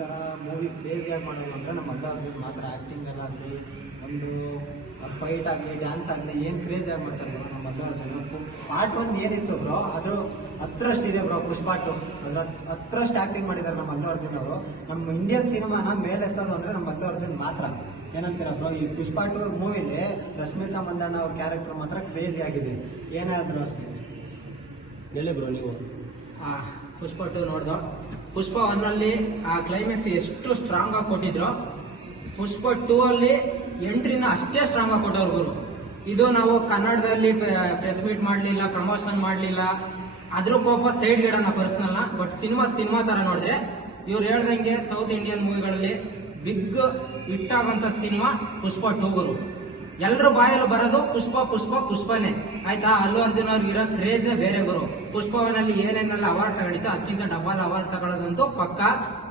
ಥರ ಮೂವಿ ಕ್ರೇಜಿಯಾಗಿ ಮಾಡೋದು ಅಂದರೆ ನಮ್ಮ ಅಲ್ಲ ಅರ್ಜುನ್ ಮಾತ್ರ ಆ್ಯಕ್ಟಿಂಗಲ್ಲಾಗಲಿ ಒಂದು ಫೈಟ್ ಆಗಲಿ ಡ್ಯಾನ್ಸ್ ಆಗಲಿ ಏನು ಕ್ರೇಜಿಯಾಗಿ ಮಾಡ್ತಾರೆ ಬ್ರೋ ನಮ್ಮ ಅಲ್ಲ ಅರ್ಜುನ್ ಪಾರ್ಟ್ ಒನ್ ಏನಿತ್ತು ಬ್ರೋ ಅದ್ರ ಹತ್ರಷ್ಟು ಇದೆ ಬ್ರೋ ಪುಷ್ಪಾಟು ಅದ್ರ ಹತ್ರಷ್ಟು ಆ್ಯಕ್ಟಿಂಗ್ ಮಾಡಿದ್ದಾರೆ ನಮ್ಮ ಅಲ್ಲು ಅರ್ಜುನ್ ಅವರು. ನಮ್ಮ ಇಂಡಿಯನ್ ಸಿನಿಮಾನ ಮೇಲೆತ್ತೋದು ಅಂದರೆ ನಮ್ಮ ಅಲ್ಲು ಅರ್ಜುನ್ ಮಾತ್ರ. ಏನಂತೀರ ಬ್ರೋ ಈ ಪುಷ್ಪಾಟು ಮೂವಿಲಿ ರಶ್ಮಿಕಾ ಮಂದಣ್ಣ ಅವ್ರ ಕ್ಯಾರೆಕ್ಟರ್ ಮಾತ್ರ ಕ್ರೇಜಿ ಆಗಿದೆ. ಆದರೂ ಅಷ್ಟೇ. ಹೇಳಿ ಬ್ರೋ ನೀವು. ಆ, ಪುಷ್ಪ ಟು ನೋಡ್ದು? ಪುಷ್ಪ ಒನ್ ಅಲ್ಲಿ ಆ ಕ್ಲೈಮ್ಯಾಕ್ಸ್ ಎಷ್ಟು ಸ್ಟ್ರಾಂಗ್ ಆಗಿ ಕೊಟ್ಟಿದ್ರು, ಪುಷ್ಪ ಟೂ ಅಲ್ಲಿ ಎಂಟ್ರಿನ ಅಷ್ಟೇ ಸ್ಟ್ರಾಂಗ್ ಆಗಿ ಕೊಟ್ಟವ್ರು ಇದು ನಾವು ಕನ್ನಡದಲ್ಲಿ ಪ್ರೆಸ್ ಮೀಟ್ ಮಾಡಲಿಲ್ಲ ಪ್ರಮೋಷನ್ ಮಾಡಲಿಲ್ಲ. ಅದ್ರ ಕೋಪ ಸೈಡ್ ಗಿಡನ ಪರ್ಸನಲ್ ಬಟ್ ಸಿನಿಮಾ ಸಿನಿಮಾ ತರ ನೋಡಿದ್ರೆ, ಇವ್ರು ಹೇಳ್ದಂಗೆ ಸೌತ್ ಇಂಡಿಯನ್ ಮೂವಿಗಳಲ್ಲಿ ಬಿಗ್ ಹಿಟ್ ಆಗಂತ ಸಿನಿಮಾ ಪುಷ್ಪ ಟೂ ಗುರು. ಎಲ್ರ ಬಾಯಲ್ಲಿ ಬರೋದು ಪುಷ್ಪ ಪುಷ್ಪ, ಪುಷ್ಪನೇ. ಆಯ್ತಾ? ಅಲ್ಲು ಅರ್ಜುನ್ ಅವ್ರಿಗೆ ಇರೋ ಕ್ರೇಜೇ ಬೇರೆ ಗುರು. ಪುಷ್ಪವನಲ್ಲಿ ಏನೇನೆಲ್ಲ ಅವಾರ್ಡ್ ತಗೊಂಡಿತ್ತು ಅದಕ್ಕಿಂತ ಡಬಲ್ ಅವಾರ್ಡ್ ತಗೊಳ್ಳೋದಂತೂ ಪಕ್ಕ.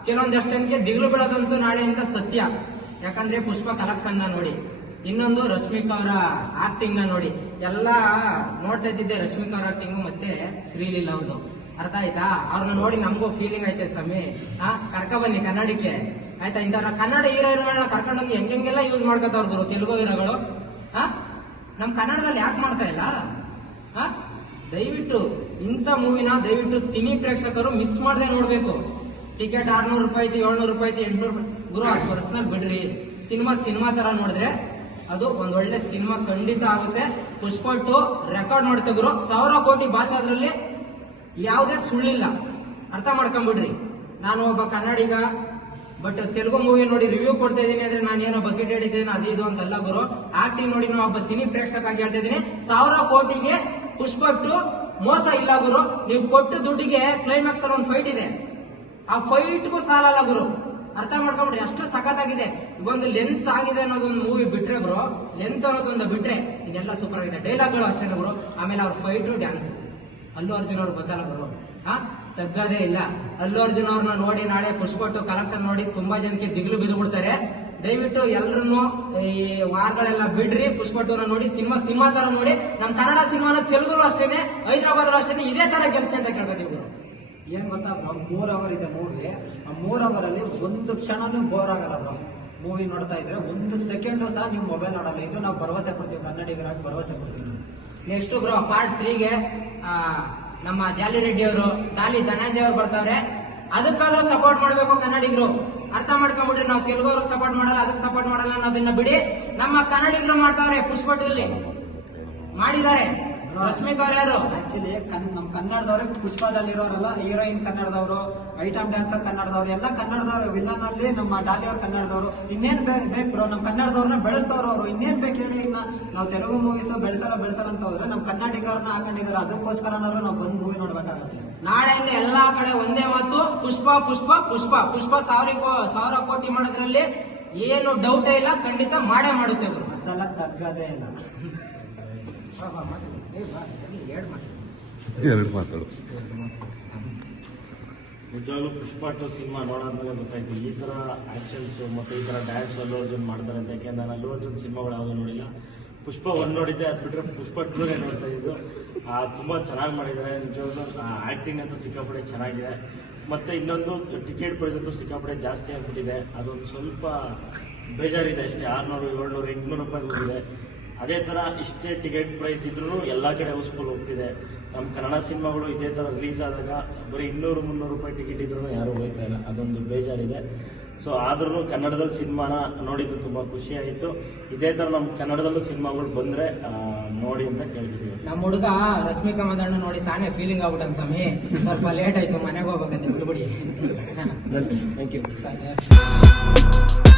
ಕೆಲವೊಂದಷ್ಟು ಜನಕ್ಕೆ ದಿಗ್ಲು ಬೀಳೋದಂತೂ ನಾಳೆಯಿಂದ ಸತ್ಯ. ಯಾಕಂದ್ರೆ ಪುಷ್ಪ ಕಲೆಕ್ಷನ್ ನೋಡಿ. ಇನ್ನೊಂದು ರಶ್ಮಿಕಾ ಅವರ ಆಕ್ಟಿಂಗ್ ನೋಡಿ. ಎಲ್ಲ ನೋಡ್ತಾ ಇದ್ದಿದ್ದೆ ರಶ್ಮಿಕಾ ಅವ್ರ ಆಕ್ಟಿಂಗ್ ಮತ್ತೆ ಶ್ರೀಲೀಲಾ ಅವ್ರದ್ದು ಅರ್ಥ ಆಯ್ತಾ? ಅವ್ರನ್ನ ನೋಡಿ ನಮಗೂ ಫೀಲಿಂಗ್ ಐತೆ ಸ್ವಾಮಿ. ಹಾ ಕರ್ಕ ಬನ್ನಿ ಕನ್ನಡಕ್ಕೆ ಆಯ್ತಾ? ಇಂಥವ್ರ ಕನ್ನಡ ಹೀರೋಯಿನ್ಗಳನ್ನ ಕರ್ಕೊಂಡೋಗಿ ಹೆಂಗೆಲ್ಲ ಯೂಸ್ ಮಾಡ್ಕೋತಾವ್ರ ಗುರು? ತೆಲುಗು ಹೀರೋಗಳು. ನಮ್ ಕನ್ನಡದಲ್ಲಿ ಯಾಕೆ ಮಾಡ್ತಾ ಇಲ್ಲ? ದಯವಿಟ್ಟು ಇಂಥ ಮೂವಿನ ದಯವಿಟ್ಟು ಸಿನಿ ಪ್ರೇಕ್ಷಕರು ಮಿಸ್ ಮಾಡದೆ ನೋಡ್ಬೇಕು. ಟಿಕೆಟ್ ಆರ್ನೂರು ರೂಪಾಯಿ ಏಳ್ನೂರು ರೂಪಾಯಿ ಎಂಟ್ನೂರು ರೂಪಾಯಿ ಗುರು, ಅದು ಪರ್ಸನಲ್ ಬಿಡ್ರಿ. ಸಿನಿಮಾ ಸಿನಿಮಾ ತರ ನೋಡಿದ್ರೆ ಅದು ಒಂದ್ ಒಳ್ಳೆ ಸಿನಿಮಾ ಖಂಡಿತ ಆಗುತ್ತೆ. ಪುಷ್ಪ ಟು ರೆಕಾರ್ಡ್ ಮಾಡುತ್ತೆ ಗುರು. ಸಾವಿರ ಕೋಟಿ ಬಾಚೋದ್ರಲ್ಲಿ ಯಾವುದೇ ಸುಳ್ಳಿಲ್ಲ. ಅರ್ಥ ಮಾಡ್ಕೊಂಬಿಡ್ರಿ ನಾನು ಒಬ್ಬ ಕನ್ನಡಿಗ ಬಟ್ ತೆಲುಗು ಮೂವಿ ನೋಡಿ ರಿವ್ಯೂ ಕೊಡ್ತಾ ಇದೀನಿ ಅಂದ್ರೆ ನಾನು ಏನೋ ಬಕೆಟ್ ಹಿಡಿದ್ದೇನೆ ಅದು ಇದು ಅಂತಲ್ಲ ಗುರು. ಆಕ್ಟಿಂಗ್ ನೋಡಿ ನಾವು ಒಬ್ಬ ಸಿನಿ ಪ್ರೇಕ್ಷಕ ಆಗಿ ಹೇಳ್ತಾ ಇದೀನಿ ಸಾವಿರ ಕೋಟಿಗೆ ಪುಷ್ಪ ಟು ಮೋಸ ಇಲ್ಲ ಗುರು. ನೀವು ಕೊಟ್ಟು ದುಡ್ಡಿಗೆ ಕ್ಲೈಮ್ಯಾಕ್ಸ್ ಅಲ್ಲಿ ಒಂದು ಫೈಟ್ ಇದೆ. ಆ ಫೈಟ್ಗೂ ಸಾಲಲ್ಲ ಗುರು. ಅರ್ಥ ಮಾಡ್ಕೊಂಡ್ಬಿಡ್ರಿ ಅಷ್ಟು ಸಖತ್ತಾಗಿದೆ. ಒಂದು ಲೆಂತ್ ಆಗಿದೆ ಅನ್ನೋದೊಂದು ಮೂವಿ ಬಿಟ್ರೆ ಗುರು ಲೆಂತ್ ಅನ್ನೋದೊಂದು ಬಿಟ್ರೆ, ಇದೆಲ್ಲ ಸೂಪರ್ ಆಗಿದೆ. ಡೈಲಾಗ್ಗಳು ಅಷ್ಟೇ ಗುರು. ಆಮೇಲೆ ಅವ್ರ ಫೈಟು ಡ್ಯಾನ್ಸ್ ಅಲ್ಲು ಅರ್ಜುನ್ ಅವ್ರು ಗೊತ್ತಲ್ಲ ಗುರು. ಹಾ ತಗ್ಗದೇ ಇಲ್ಲ. ಅಲ್ಲು ಅರ್ಜುನ್ ಅವ್ರನ್ನ ನೋಡಿ ನಾಳೆ ಪುಷ್ಪಟ್ಟು ಕಲಸ ನೋಡಿ ತುಂಬಾ ಜನಕ್ಕೆ ದಿಗ್ಲು ಬಿದ್ದು ಬಿಡ್ತಾರೆ ದಯವಿಟ್ಟು ಎಲ್ಲರನ್ನು ಈ ವಾರ್ಗಳೆಲ್ಲ ಬಿಡ್ರಿ. ಪುಷ್ಪಟ್ಟೂರ ನೋಡಿ, ಸಿನಿಮಾ ಸಿನಿಮಾ ತರ ನೋಡಿ. ನಮ್ ಕನ್ನಡ ಸಿನಿಮಾನ ತೆಲುಗು ಅಷ್ಟೇನೆ ಹೈದರಾಬಾದ್ ಅಷ್ಟೇನೆ, ಇದೇ ತರ ಕೆಲಸ ಅಂತ ಕೇಳ್ಕೊತೀವಿ ಏನ್ ಗೊತ್ತಾ ಬ್ರೋ? ಮೂರ್ ಅವರ್ ಇದೆ ಮೂವಿ. ಆ ಮೂರ್ ಅವರ್ ಅಲ್ಲಿ ಒಂದು ಕ್ಷಣನೂ ಬೋರ್ ಆಗಲ್ಲ ಬ್ರೋ. ಮೂವಿ ನೋಡ್ತಾ ಇದ್ರೆ ಒಂದು ಸೆಕೆಂಡು ಸಹ ನೀವು ಮೊಬೈಲ್ ನೋಡಲ್ಲ. ಇದು ನಾವು ಭರವಸೆ ಕೊಡ್ತೀವಿ. ಕನ್ನಡಿಗರಾಗಿ ಭರವಸೆ ಕೊಡ್ತೀವಿ. ನೆಕ್ಸ್ಟ್ ಬ್ರೋ ಪಾರ್ಟ್ ತ್ರೀಗೆ ನಮ್ಮ ಜಾಲಿ ರೆಡ್ಡಿ ಅವರು, ಡಾಲಿ ಧನಂಜಯ ಅವರು ಬರ್ತಾವ್ರೆ. ಅದಕ್ಕಾದ್ರೂ ಸಪೋರ್ಟ್ ಮಾಡಬೇಕು ಕನ್ನಡಿಗರು. ಅರ್ಥ ಮಾಡ್ಕೊಂಡ್ಬಿಟ್ರಿ ನಾವು ತೆಲುಗು ಸಪೋರ್ಟ್ ಮಾಡಲ್ಲ, ಅದಕ್ಕೆ ಸಪೋರ್ಟ್ ಮಾಡಲ್ಲ ಅನ್ನೋದನ್ನ ಬಿಡಿ. ನಮ್ಮ ಕನ್ನಡಿಗರು ಮಾಡ್ತಾವ್ರೆ ಪುಷ್ಪಟಲ್ಲಿ ಮಾಡಿದ್ದಾರೆ. ರಶ್ಮಿಕಾ ಯಾರು ಆಕ್ಚುಲಿ ಕನ್ ನಮ್ಮ ಕನ್ನಡದವ್ರೆ ಪುಷ್ಪದಲ್ಲಿರೋರಲ್ಲ ಹೀರೋಯಿನ್ ಕನ್ನಡದವರು ಐಟಮ್ ಡ್ಯಾನ್ಸರ್ ಕನ್ನಡದವ್ರು ಎಲ್ಲ ಕನ್ನಡದವ್ರು ವಿಲನ್ ಅಲ್ಲಿ ನಮ್ಮ ಡಾಲಿ ಅವ್ರ ಕನ್ನಡದವರು. ಇನ್ನೇನ್ ಬೇಕು ಬ್ರೋ ನಮ್ಮ ಕನ್ನಡದವ್ರನ್ನ ಬೆಳೆಸ್ತವ್ರು ಅವರು. ಇನ್ನೇನ್ ಬೇಕು ಹೇಳಿ ಇನ್ನ ನಾವು ತೆಲುಗು ಮೂವೀಸ್ ಬೆಳೆಸಲ್ಲ ಬೆಳೆಸಲ್ಲ ಅಂತ ಹೋದ್ರೆ ನಮ್ಮ ಕನ್ನಡಿಗರನ್ನ ಹಾಕೊಂಡಿದಾರೆ. ಅದಕ್ಕೋಸ್ಕರನಾದ್ರು ನಾವು ಬಂದ್ ಮೂವಿ ನೋಡ್ಬೇಕಾಗತ್ತೆ. ನಾಳೆಯಿಂದ ಎಲ್ಲಾ ಕಡೆ ಒಂದೇ ಮಾತು ಪುಷ್ಪ ಪುಷ್ಪ ಪುಷ್ಪ. ಪುಷ್ಪ ಸಾವಿರ ಸಾವಿರ ಕೋಟಿ ಮಾಡೋದ್ರಲ್ಲಿ ಏನು ಡೌಟೇ ಇಲ್ಲ ಖಂಡಿತ ಮಾಡೇ ಮಾಡುತ್ತೆ ಅಸಲ ಮಸಾಲ ತಗ್ಗದೇ ಇಲ್ಲ. ಎರಡು ಮಾತಾಡು ನಿಜವಾಗ್ಲೂ ಪುಷ್ಪ ಟು ಸಿನಿಮಾ ನೋಡಾದ್ಮೇಲೆ ಗೊತ್ತಾಯ್ತು. ಈ ಥರ ಆ್ಯಕ್ಷನ್ಸು ಮತ್ತು ಈ ಥರ ಡ್ಯಾನ್ಸ್ ಅಲ್ಲು ಅರ್ಜುನ್ ಮಾಡ್ತಾರೆ ಅಂತ. ಯಾಕೆಂದ್ರೆ ನಾನು ಅಲ್ಲು ಅರ್ಜುನ್ ಸಿನಿಮಾಗಳು ಯಾವುದೂ ನೋಡಿಲ್ಲ. ಪುಷ್ಪ ಒನ್ ನೋಡಿದ್ದೆ, ಅದು ಬಿಟ್ಟರೆ ಪುಷ್ಪ ಟೂನೇ ನೋಡ್ತಾ ಇದ್ದು ತುಂಬ ಚೆನ್ನಾಗಿ ಮಾಡಿದ್ದಾರೆ. ನಿಜವಾಗ್ಲೂ ಆ್ಯಕ್ಟಿಂಗ್ ಅಂತೂ ಸಿಕ್ಕಾಪಡೆ ಚೆನ್ನಾಗಿದೆ. ಮತ್ತು ಇನ್ನೊಂದು ಟಿಕೆಟ್ ಪ್ರೈಸ್ ಅಂತೂ ಸಿಕ್ಕಾಪಡೆ ಜಾಸ್ತಿ ಆಗಿಬಿಟ್ಟಿದೆ. ಅದೊಂದು ಸ್ವಲ್ಪ ಬೇಜಾರಿದೆ ಅಷ್ಟೇ. ಆರುನೂರು, ಏಳ್ನೂರು, ಎಂಟುನೂರು ರೂಪಾಯಿ ಹೋಗಿದೆ. ಅದೇ ಥರ ಇಷ್ಟೇ ಟಿಕೆಟ್ ಪ್ರೈಸ್ ಇದ್ರು ಎಲ್ಲ ಕಡೆ ಹೌಸ್ಫುಲ್ ಹೋಗ್ತಿದೆ. ನಮ್ಮ ಕನ್ನಡ ಸಿನಿಮಾಗಳು ಇದೇ ಥರ ರಿಲೀಸ್ ಆದಾಗ ಬರೀ ಇನ್ನೂರು ಮುನ್ನೂರು ರೂಪಾಯಿ ಟಿಕೆಟ್ ಇದ್ರೂ ಯಾರೂ ಹೋಗ್ತಾ ಇಲ್ಲ. ಅದೊಂದು ಬೇಜಾರಿದೆ. ಸೊ ಆದ್ರೂ ಕನ್ನಡದಲ್ಲಿ ಸಿನಿಮಾನ ನೋಡಿದ್ದು ತುಂಬ ಖುಷಿ ಆಯಿತು. ಇದೇ ಥರ ನಮ್ಮ ಕನ್ನಡದಲ್ಲೂ ಸಿನಿಮಾಗಳು ಬಂದರೆ ನೋಡಿ ಅಂತ ಕೇಳ್ತಿದ್ದೀವಿ ನಮ್ಮ ಹುಡುಗ ರಶ್ಮಿಕಾ ಮದಣ್ಣ ನೋಡಿ ಸಾನೆ ಫೀಲಿಂಗ್ ಆಗ್ಬಿಟ್ಟು ಸ್ವಾಮಿ. ಸ್ವಲ್ಪ ಲೇಟ್ ಆಯ್ತು ಮನೆಗೆ ಹೋಗ್ಬೇಕಂತ. ಬಿಡ್ಬಿಡಿ ಥ್ಯಾಂಕ್ ಯು